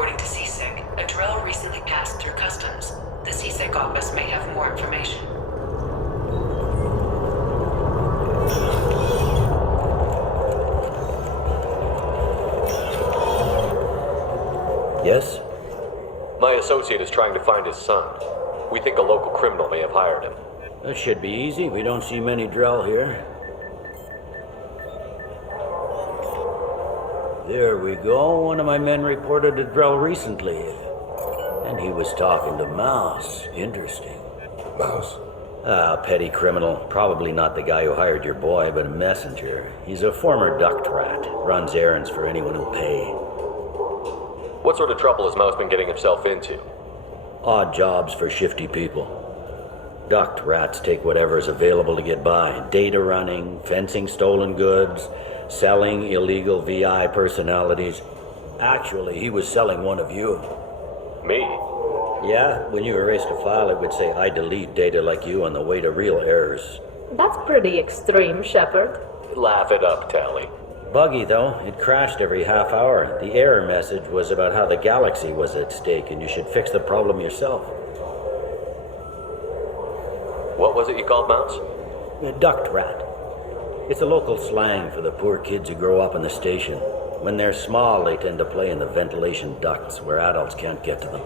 according to CSEC, a drill recently passed through customs. The CSEC office may have more information. Yes? My associate is trying to find his son. We think a local criminal may have hired him. That should be easy. We don't see many Drell here. There we go. One of my men reported a Drell recently. And he was talking to Mouse. Interesting. Mouse? Petty criminal. Probably not the guy who hired your boy, but a messenger. He's a former duct rat. Runs errands for anyone who'll pay. What sort of trouble has Mouse been getting himself into? Odd jobs for shifty people. Duct rats take whatever's available to get by. Data running, fencing stolen goods, selling illegal VI personalities. Actually, he was selling one of you. Me? Yeah, when you erased a file, it would say, I delete data like you on the way to real errors. That's pretty extreme, Shepard. Laugh it up, Tally. Buggy, though. It crashed every half hour. The error message was about how the galaxy was at stake, and you should fix the problem yourself. What was it you called Mouse? A duct rat. It's a local slang for the poor kids who grow up in the station. When they're small, they tend to play in the ventilation ducts where adults can't get to them.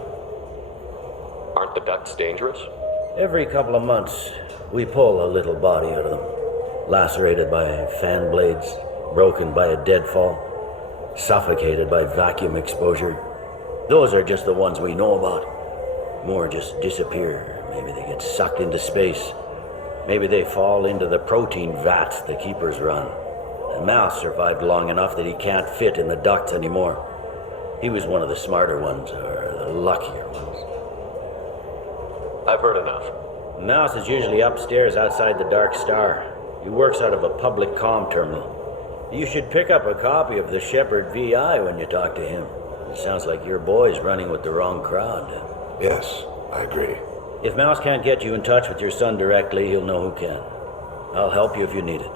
Aren't the ducts dangerous? Every couple of months, we pull a little body out of them. Lacerated by fan blades, broken by a deadfall, suffocated by vacuum exposure. Those are just the ones we know about. More just disappear. Maybe they get sucked into space. Maybe they fall into the protein vats the keepers run. And Mouse survived long enough that he can't fit in the ducts anymore. He was one of the smarter ones, or the luckier ones. I've heard enough. Mouse is usually upstairs outside the Dark Star. He works out of a public comm terminal. You should pick up a copy of the Shepard VI when you talk to him. It sounds like your boy's running with the wrong crowd. Yes, I agree. If Mouse can't get you in touch with your son directly, he'll know who can. I'll help you if you need it.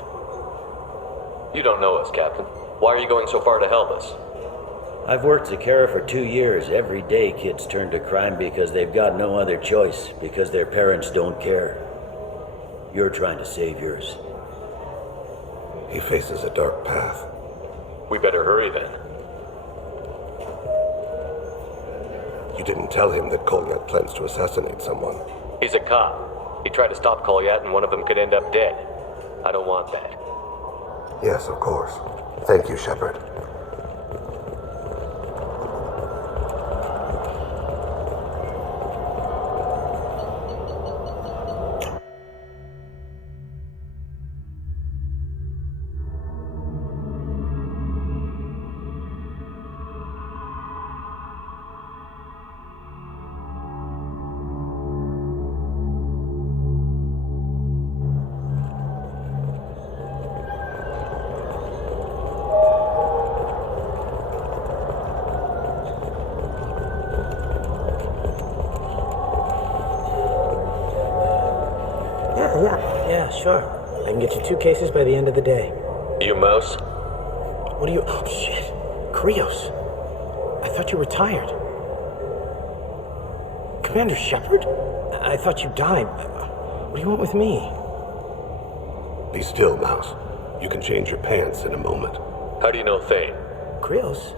You don't know us, Captain. Why are you going so far to help us? I've worked Zakera for 2 years. Every day kids turn to crime because they've got no other choice, because their parents don't care. You're trying to save yours. He faces a dark path. We better hurry then. You didn't tell him that Kolyat plans to assassinate someone. He's a cop. He tried to stop Kolyat and one of them could end up dead. I don't want that. Yes, of course. Thank you, Shepard. Yeah, sure. I can get you 2 cases by the end of the day. You Mouse? What do you... Oh, shit. Krios. I thought you retired. Commander Shepard? I thought you died. What do you want with me? Be still, Mouse. You can change your pants in a moment. How do you know Thane? Krios?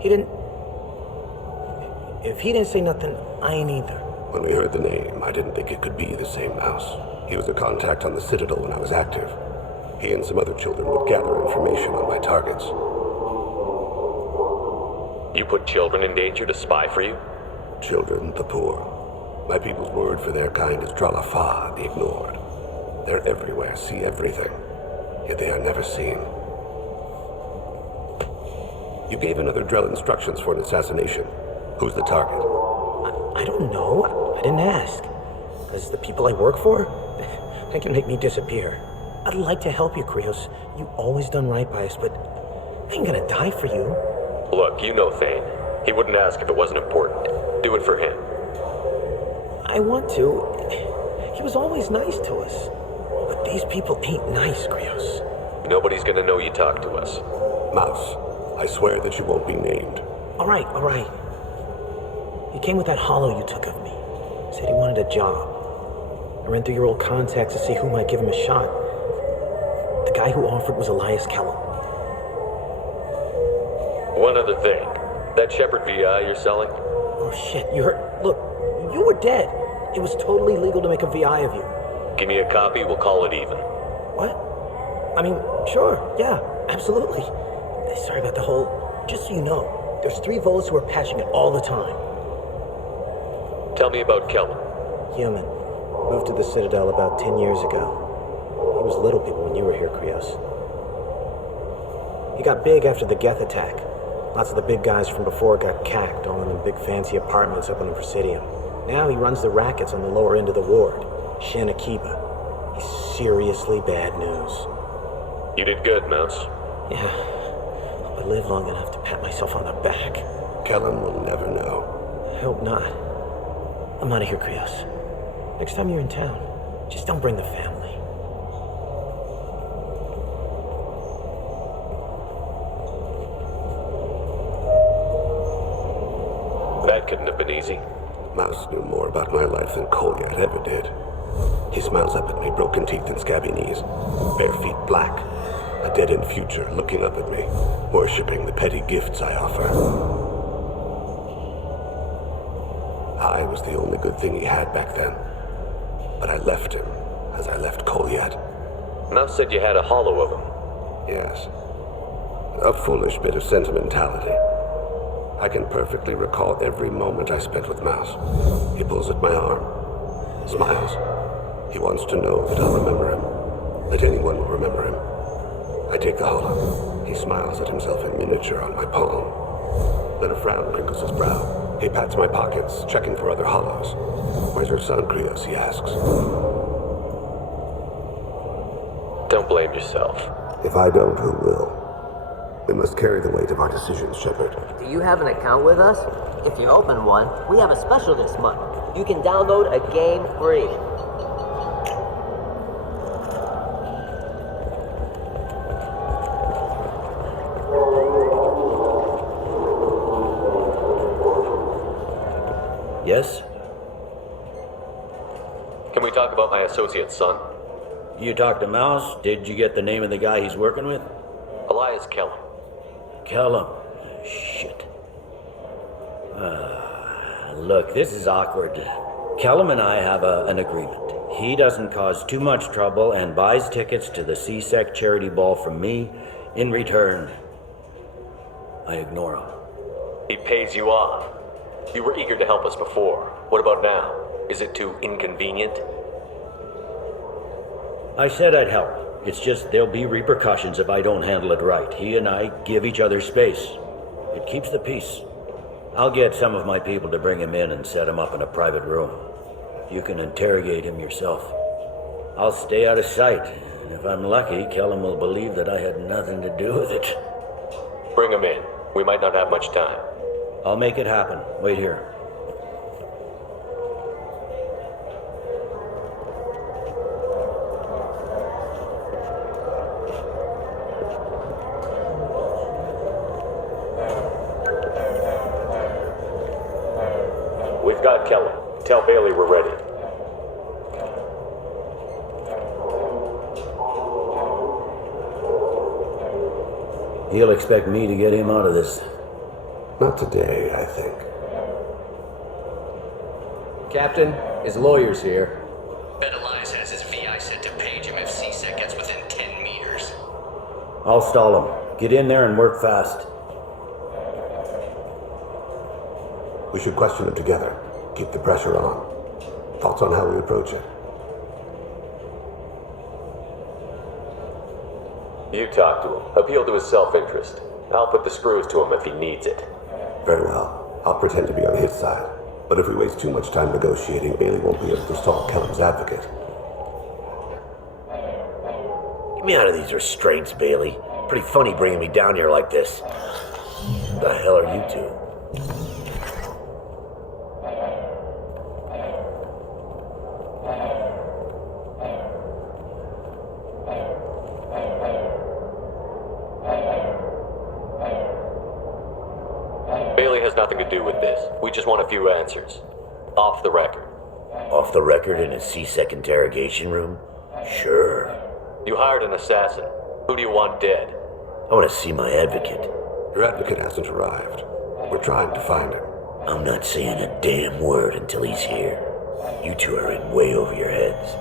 He didn't... If he didn't say nothing, I ain't either. When we heard the name, I didn't think it could be the same Mouse. He was a contact on the Citadel when I was active. He and some other children would gather information on my targets. You put children in danger to spy for you? Children, the poor. My people's word for their kind is Dralafa, the ignored. They're everywhere, see everything. Yet they are never seen. You gave another Drell instructions for an assassination. Who's the target? I don't know. I didn't ask. As the people I work for, they can make me disappear. I'd like to help you, Krios. You've always done right by us, but I ain't gonna die for you. Look, you know Thane. He wouldn't ask if it wasn't important. Do it for him. I want to. He was always nice to us. But these people ain't nice, Krios. Nobody's gonna know you talked to us. Mouse, I swear that you won't be named. All right. He came with that hollow you took of me. Said he wanted a job. I ran through your old contacts to see who might give him a shot. The guy who offered was Elias Kellum. One other thing. That Shepard VI you're selling? Oh shit, you heard? Look, you were dead. It was totally legal to make a VI of you. Give me a copy, we'll call it even. What? I mean, sure, yeah, absolutely. Sorry about the whole... Just so you know, there's 3 Volus who are patching it all the time. Tell me about Kellum. Human. Moved to the Citadel about 10 years ago. He was little people when you were here, Krios. He got big after the Geth attack. Lots of the big guys from before got cacked, all in the big fancy apartments up on the Presidium. Now he runs the rackets on the lower end of the ward, Shin Akiba. He's seriously bad news. You did good, Mouse. Yeah. Hope I live long enough to pat myself on the back. Kellum will never know. I hope not. I'm out of here, Krios. Next time you're in town, just don't bring the family. That couldn't have been easy. Mouse knew more about my life than Kolyat ever did. He smiles up at me, broken teeth and scabby knees, bare feet black, a dead-end future looking up at me, worshipping the petty gifts I offer. I was the only good thing he had back then, but I left him as I left Kolyat. Mouse said you had a hollow of him. Yes, a foolish bit of sentimentality. I can perfectly recall every moment I spent with Mouse. He pulls at my arm, smiles. He wants to know that I'll remember him, that anyone will remember him. I take the hollow. He smiles at himself in miniature on my palm. Then a frown crinkles his brow. He pats my pockets, checking for other hollows. Where's your son, Krios? He asks. Don't blame yourself. If I don't, who will? We must carry the weight of our decisions, Shepard. Do you have an account with us? If you open one, we have a special this month. You can download a game free. Yes? Can we talk about my associate's son? You talked to Mouse? Did you get the name of the guy he's working with? Elias Kellum. Kellum. Shit. Look, this is awkward. Kellum and I have an agreement. He doesn't cause too much trouble and buys tickets to the C-Sec charity ball from me. In return, I ignore him. He pays you off. You were eager to help us before. What about now? Is it too inconvenient? I said I'd help. It's just there'll be repercussions if I don't handle it right. He and I give each other space. It keeps the peace. I'll get some of my people to bring him in and set him up in a private room. You can interrogate him yourself. I'll stay out of sight, and if I'm lucky, Kellum will believe that I had nothing to do with it. Bring him in. We might not have much time. I'll make it happen. Wait here. We've got Kellum. Tell Bailey we're ready. He'll expect me to get him out of this. Not today, I think. Captain, his lawyer's here. Bet Elias has his VI set to page him if C-Sec gets within 10 meters. I'll stall him. Get in there and work fast. We should question him together. Keep the pressure on. Thoughts on how we approach it? You talk to him. Appeal to his self-interest. I'll put the screws to him if he needs it. Very well. I'll pretend to be on his side. But if we waste too much time negotiating, Bailey won't be able to stall Kellum's advocate. Get me out of these restraints, Bailey. Pretty funny bringing me down here like this. What the hell are you two? Bailey has nothing to do with this. We just want a few answers. Off the record. Off the record in a C-Sec interrogation room? Sure. You hired an assassin. Who do you want dead? I want to see my advocate. Your advocate hasn't arrived. We're trying to find him. I'm not saying a damn word until he's here. You two are in way over your heads.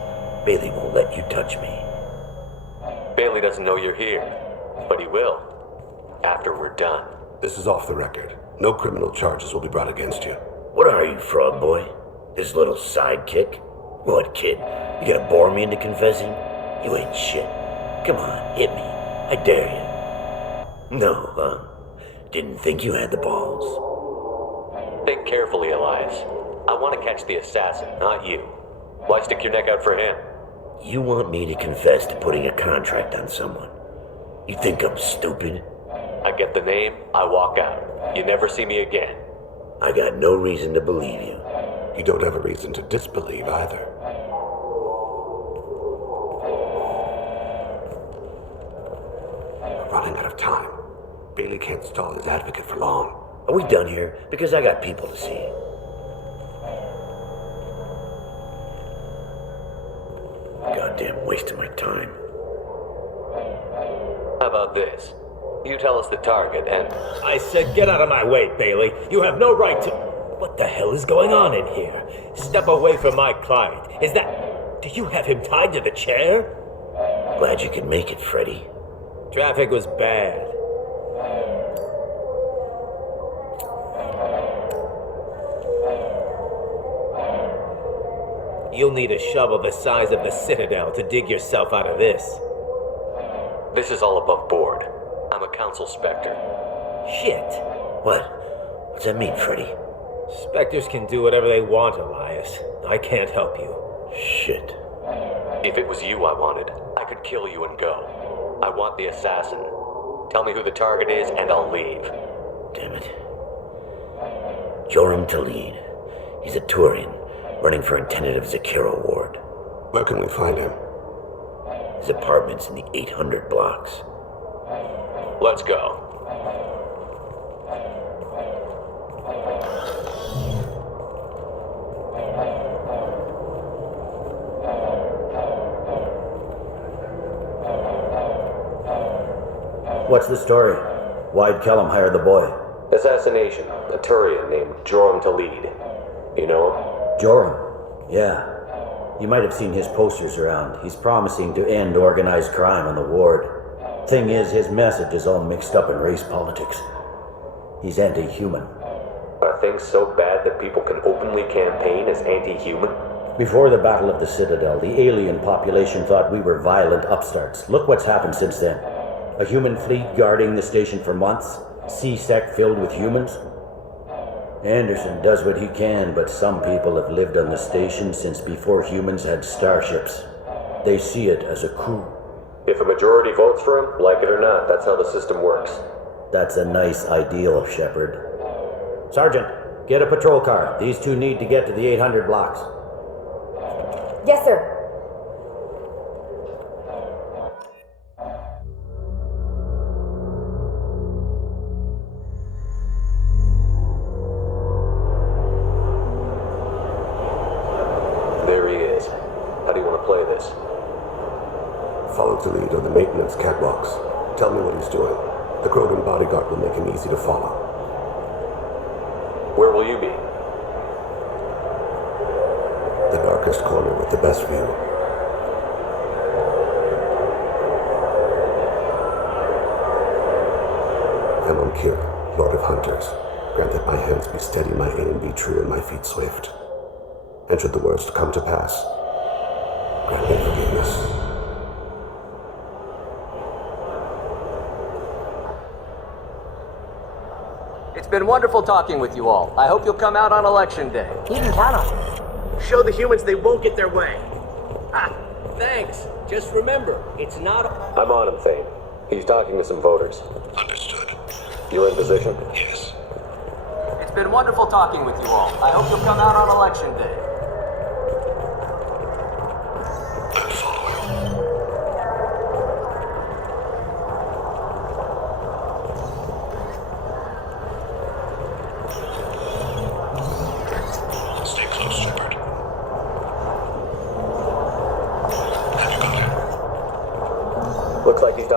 Bailey won't let you touch me. Bailey doesn't know you're here, but he will. After we're done. This is off the record. No criminal charges will be brought against you. What are you, frog boy? His little sidekick? What, kid? You gonna bore me into confessing? You ain't shit. Come on, hit me. I dare you. No, huh? Didn't think you had the balls. Think carefully, Elias. I want to catch the assassin, not you. Why stick your neck out for him? You want me to confess to putting a contract on someone? You think I'm stupid? I get the name, I walk out. You never see me again. I got no reason to believe you. You don't have a reason to disbelieve either. We're running out of time. Bailey can't stall his advocate for long. Are we done here? Because I got people to see. Goddamn waste of my time. How about this? You tell us the target and... I said get out of my way, Bailey. You have no right to... What the hell is going on in here? Step away from my client. Is that... Do you have him tied to the chair? Glad you could make it, Freddy. Traffic was bad. You'll need a shovel the size of the Citadel to dig yourself out of this. This is all above board. I'm a council specter. Shit. What? What's that mean, Freddy? Spectres can do whatever they want, Elias. I can't help you. Shit. If it was you I wanted, I could kill you and go. I want the assassin. Tell me who the target is and I'll leave. Damn it. Joram Talid. He's a Turian, running for a tentative Zakiro ward. Where can we find him? His apartment's in the 800 blocks. Let's go. What's the story? Why'd Kellum hire the boy? Assassination. A Turian named Joram Talid. You know him? Joram? Yeah. You might have seen his posters around. He's promising to end organized crime on the ward. Thing is, his message is all mixed up in race politics. He's anti-human. Are things so bad that people can openly campaign as anti-human? Before the Battle of the Citadel, the alien population thought we were violent upstarts. Look what's happened since then. A human fleet guarding the station for months. C-Sec filled with humans. Anderson does what he can, but some people have lived on the station since before humans had starships. They see it as a coup. If a majority votes for him, like it or not, that's how the system works. That's a nice ideal, Shepard. Sergeant, get a patrol car. These two need to get to the 800 blocks. Yes, sir. There he is. How do you want to play this? Follow Talid on the maintenance catwalks. Tell me what he's doing. The Krogan bodyguard will make him easy to follow. Where will you be? The darkest corner with the best view. I'm on Kir, Lord of Hunters. Grant that my hands be steady, my aim be true, and my feet swift. And should the worst come to pass, grant me forgiveness. It's been wonderful talking with you all. I hope you'll come out on election day. You can count on it. Show the humans they won't get their way. Ah, thanks. Just remember, it's not a... I'm on him, Thane. He's talking to some voters. Understood. You in position? Yes. It's been wonderful talking with you all. I hope you'll come out on election day. I'm following.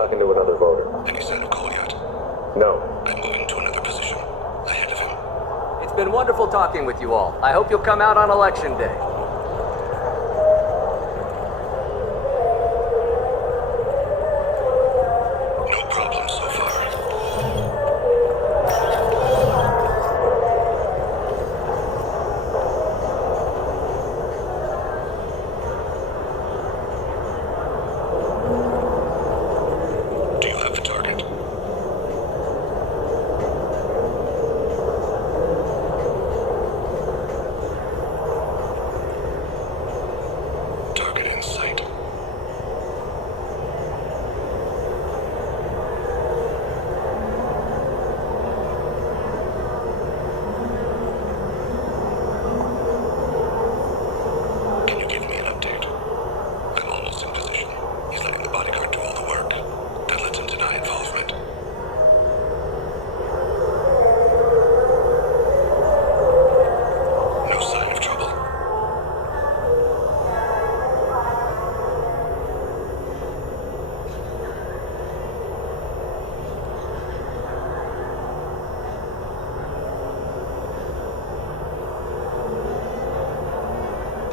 talking to another voter. Any sign of Kolyat? No. I'm moving to another position. Ahead of him. It's been wonderful talking with you all. I hope you'll come out on election day. No problem so far. Do you have the target? Target in sight. Can you give me an update? I'm almost in position. He's letting the bodyguard do all the work. That lets him deny involvement. No sign of trouble.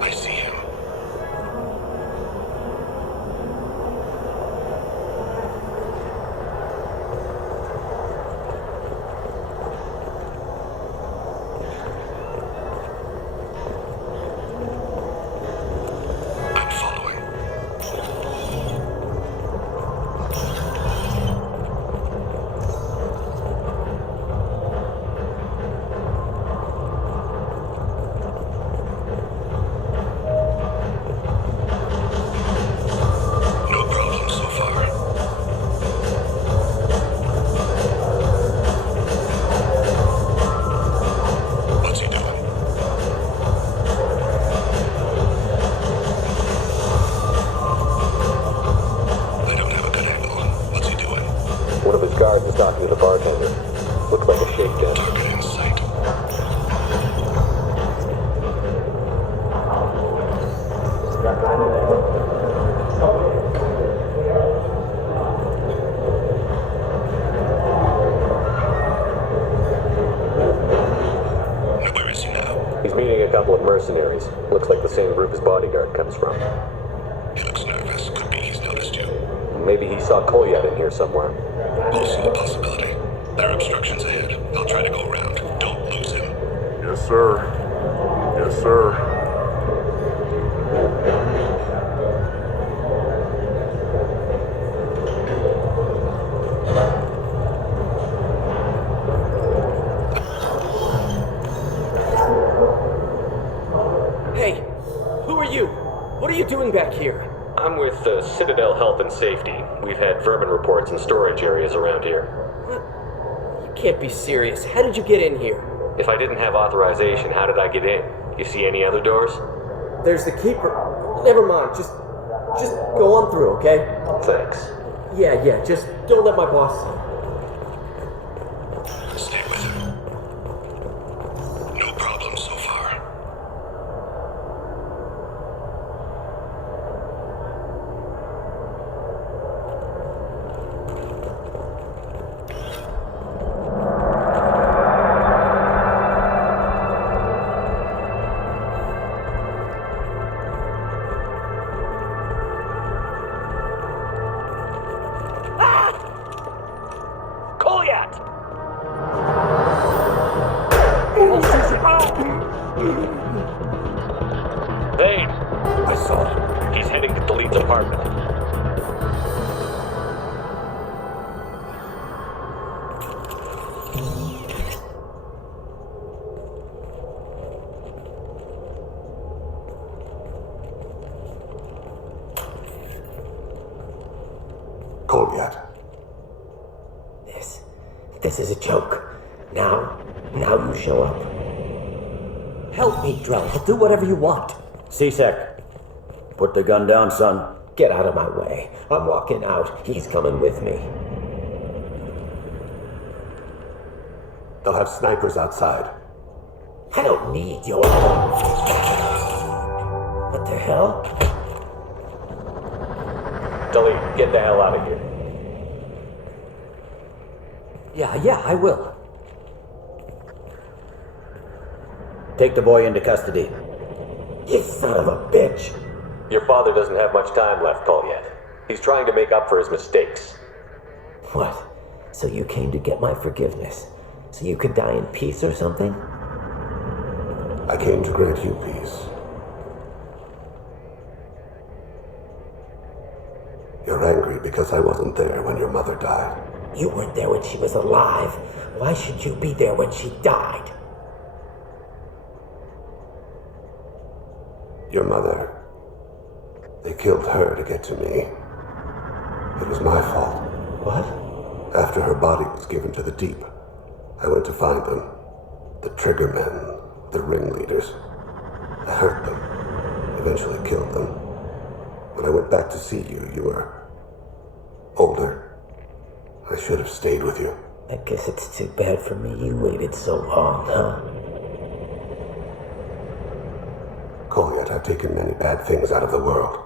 I see him. I'm following. No problem so far. What's he doing? I don't have a good angle. What's he doing? One of his guards is talking to the bartender. Looks like a shakedown. Target in sight. Now where is he now? He's meeting a couple of mercenaries. Looks like the same group his bodyguard comes from. He looks nervous. Could be he's noticed you. Maybe he saw Kolyat in here somewhere. Also a possibility. There are obstructions ahead. I'll try to go around. Don't lose him. Yes, sir. Yes, sir. Hey, who are you? What are you doing back here? I'm with Citadel Health and Safety. We've had vermin reports in storage areas around here. What? You can't be serious. How did you get in here? If I didn't have authorization, how did I get in? You see any other doors? There's the keeper. Never mind. Just go on through, okay? Thanks. Yeah. Just don't let my boss see. Stay with him. No problem so far. Kolyat! Thane! I saw him. He's heading to Talid's apartment. Kolyat. This is a joke. Now you show up. Help me, Drell. I'll do whatever you want. C-Sec, put the gun down, son. Get out of my way. I'm walking out. He's coming with me. They'll have snipers outside. I don't need your... What the hell? Talid, get the hell out of here. Yeah, I will. Take the boy into custody. You son of a bitch! Your father doesn't have much time left, Kolyat. He's trying to make up for his mistakes. What? So you came to get my forgiveness? So you could die in peace or something? I came to grant you peace. You're angry because I wasn't there when your mother died. You weren't there when she was alive. Why should you be there when she died? Your mother. They killed her to get to me. It was my fault. What? After her body was given to the deep, I went to find them. The triggermen, the ringleaders. I hurt them, eventually killed them. When I went back to see you, you were older. I should have stayed with you. I guess it's too bad for me you waited so long, huh? Kolyat, I've taken many bad things out of the world.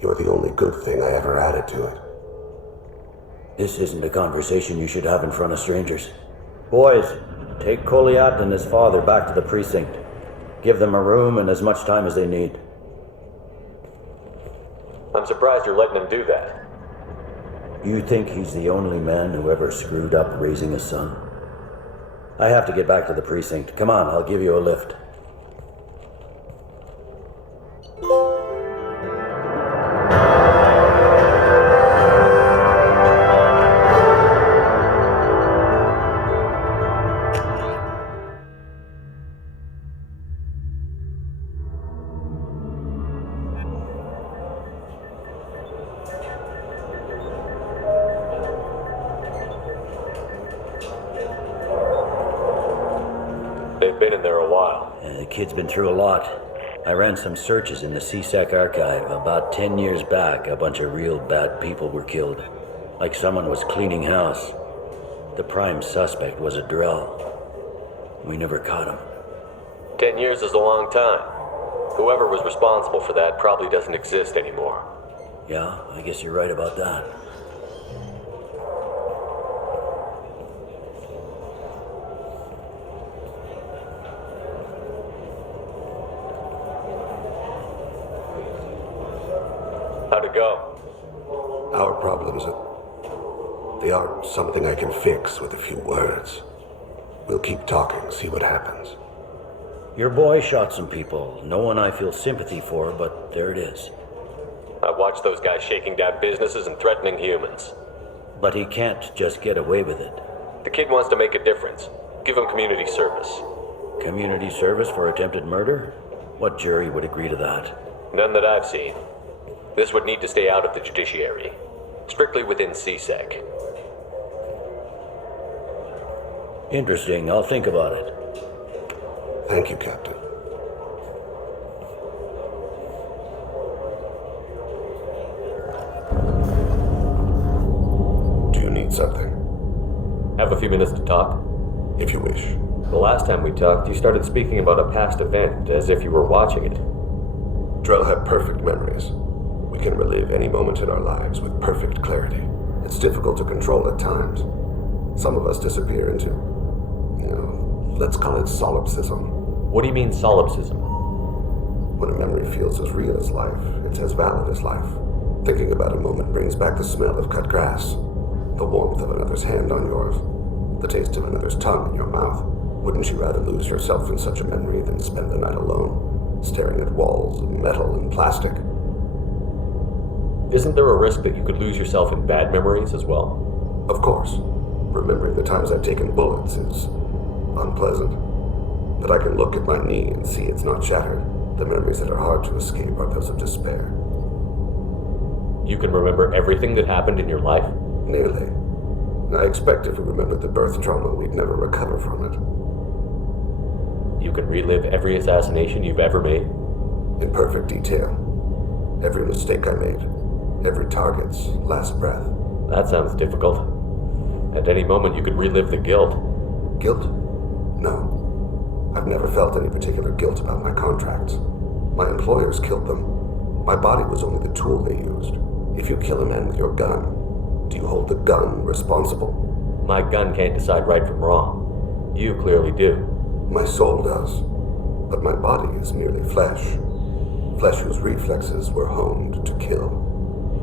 You're the only good thing I ever added to it. This isn't a conversation you should have in front of strangers. Boys, take Kolyat and his father back to the precinct. Give them a room and as much time as they need. I'm surprised you're letting him do that. You think he's the only man who ever screwed up raising a son? I have to get back to the precinct. Come on, I'll give you a lift. They've been in there a while. The kid's been through a lot. I ran some searches in the CSEC archive. About 10 years back, a bunch of real bad people were killed. Like someone was cleaning house. The prime suspect was a Drell. We never caught him. 10 years is a long time. Whoever was responsible for that probably doesn't exist anymore. Yeah, I guess you're right about that. How'd it go? Our problems, they aren't something I can fix with a few words. We'll keep talking, see what happens. Your boy shot some people. No one I feel sympathy for, but there it is. I watched those guys shaking down businesses and threatening humans. But he can't just get away with it. The kid wants to make a difference. Give him community service. Community service for attempted murder? What jury would agree to that? None that I've seen. This would need to stay out of the judiciary. Strictly within CSEC. Interesting. I'll think about it. Thank you, Captain. Do you need something? Have a few minutes to talk? If you wish. The last time we talked, you started speaking about a past event, as if you were watching it. Drell have perfect memories. We can relive any moment in our lives with perfect clarity. It's difficult to control at times. Some of us disappear into, let's call it solipsism. What do you mean solipsism? When a memory feels as real as life, it's as valid as life. Thinking about a moment brings back the smell of cut grass, the warmth of another's hand on yours, the taste of another's tongue in your mouth. Wouldn't you rather lose yourself in such a memory than spend the night alone, staring at walls of metal and plastic? Isn't there a risk that you could lose yourself in bad memories as well? Of course. Remembering the times I've taken bullets is unpleasant. But I can look at my knee and see it's not shattered. The memories that are hard to escape are those of despair. You can remember everything that happened in your life? Nearly. I expect if we remembered the birth trauma, we'd never recover from it. You can relive every assassination you've ever made? In perfect detail. Every mistake I made. Every target's last breath. That sounds difficult. At any moment you could relive the guilt. Guilt? No. I've never felt any particular guilt about my contracts. My employers killed them. My body was only the tool they used. If you kill a man with your gun, do you hold the gun responsible? My gun can't decide right from wrong. You clearly do. My soul does, but my body is merely flesh. Flesh whose reflexes were honed to kill.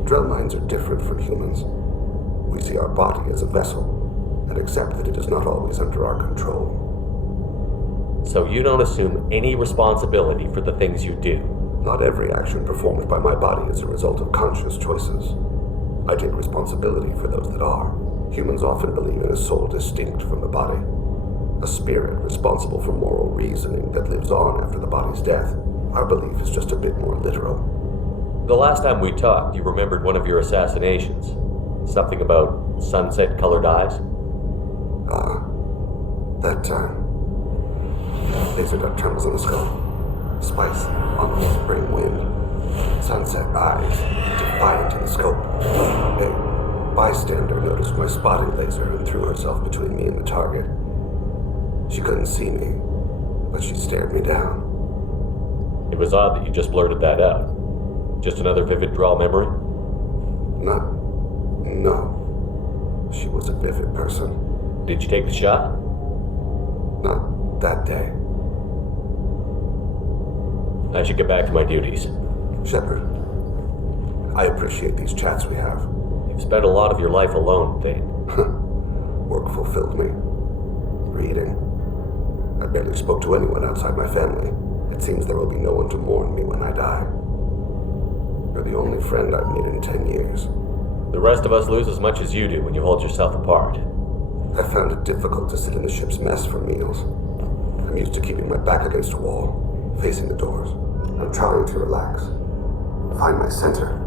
Drell minds are different from humans. We see our body as a vessel, and accept that it is not always under our control. So you don't assume any responsibility for the things you do? Not every action performed by my body is a result of conscious choices. I take responsibility for those that are. Humans often believe in a soul distinct from the body. A spirit responsible for moral reasoning that lives on after the body's death. Our belief is just a bit more literal. The last time we talked, you remembered one of your assassinations. Something about sunset-colored eyes? That time. Laser dot trembles in the scope. Spice on the spring wind. Sunset eyes, defiant in the scope. A bystander noticed my spotting laser and threw herself between me and the target. She couldn't see me, but she stared me down. It was odd that you just blurted that out. Just another vivid draw memory? No. She was a vivid person. Did you take the shot? Not that day. I should get back to my duties. Shepard, I appreciate these chats we have. You've spent a lot of your life alone, Thane. Work fulfilled me. Reading. I barely spoke to anyone outside my family. It seems there will be no one to mourn me when I die. You're the only friend I've made in 10 years. The rest of us lose as much as you do when you hold yourself apart. I found it difficult to sit in the ship's mess for meals. I'm used to keeping my back against a wall, facing the doors. I'm trying to relax, find my center.